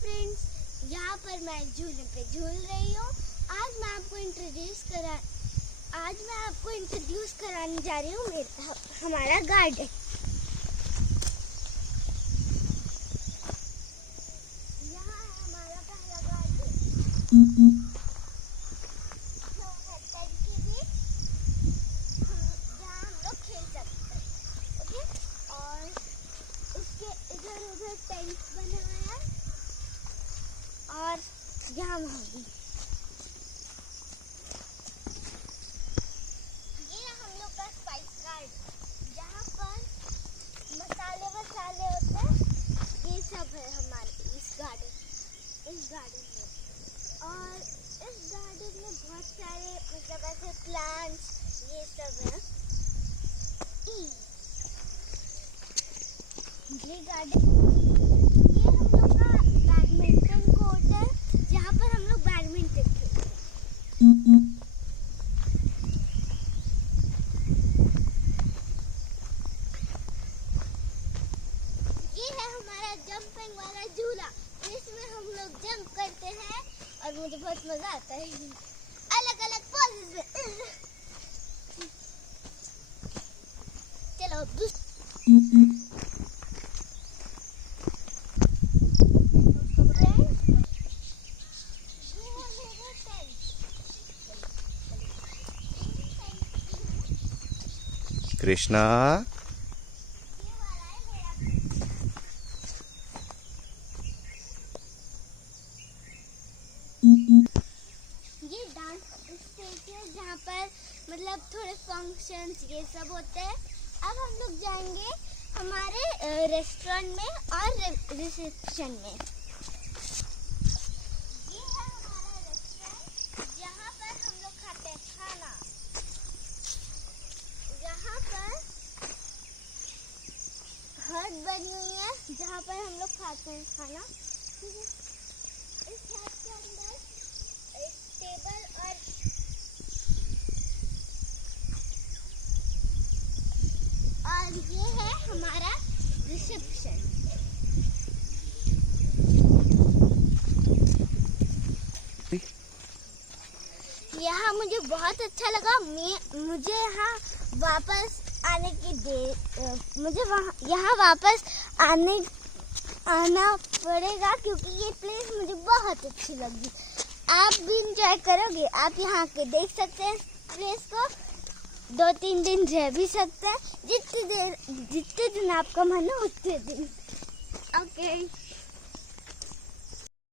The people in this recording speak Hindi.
फ्रेंड्स, यहाँ पर मैं झूले पे झूल रही हूँ। आज मैं आपको इंट्रोड्यूस कराने जा रही हूँ हमारा गार्डन। यहाँ है हमारा पहला गार्डन जहाँ हम लोग खेल सकते हैं। ओके, और उसके इधर उधर टेंट बने हुए हैं और यहाँ भी ये हम लोग का स्पाइस गार्डन जहाँ पर मसाले होते हैं। ये सब है हमारे इस गार्डन में। और इस गार्डन में बहुत सारे मतलब ऐसे प्लांट्स ये सब है। ये गार्डन ये हम लोग का बैडमिंटन कोर्ट है जहाँ पर हम लोग बैडमिंटन खेलते हैं। ये है हमारा जंपिंग वाला झूला, इसमें हम लोग जंप करते हैं और मुझे बहुत मजा आता है अलग अलग पोजेस में। चलो कृष्णा, ये डांस स्टेज है जहाँ पर मतलब थोड़े फंक्शंस ये सब होते हैं। अब हम लोग जाएंगे हमारे रेस्टोरेंट में और रिसेप्शन में। ये है हमारा रेस्टोरेंट जहाँ पर हम लोग खाते हैं खाना। यहाँ पर हट बनी हुई है जहाँ पर हम लोग खाते हैं खाना। इस हट के अंदर एक टेबल और ये है हमारा रिसेप्शन। यहाँ मुझे बहुत अच्छा लगा। मुझे यहाँ वापस आने की यहाँ वापस आना पड़ेगा क्योंकि ये प्लेस मुझे बहुत अच्छी लगी। आप भी इंजॉय करोगे। आप यहाँ के देख सकते हैं प्लेस को, 2-3 दिन रह भी सकते हैं। जितने दिन आपका मन हो उतने दिन। ओके।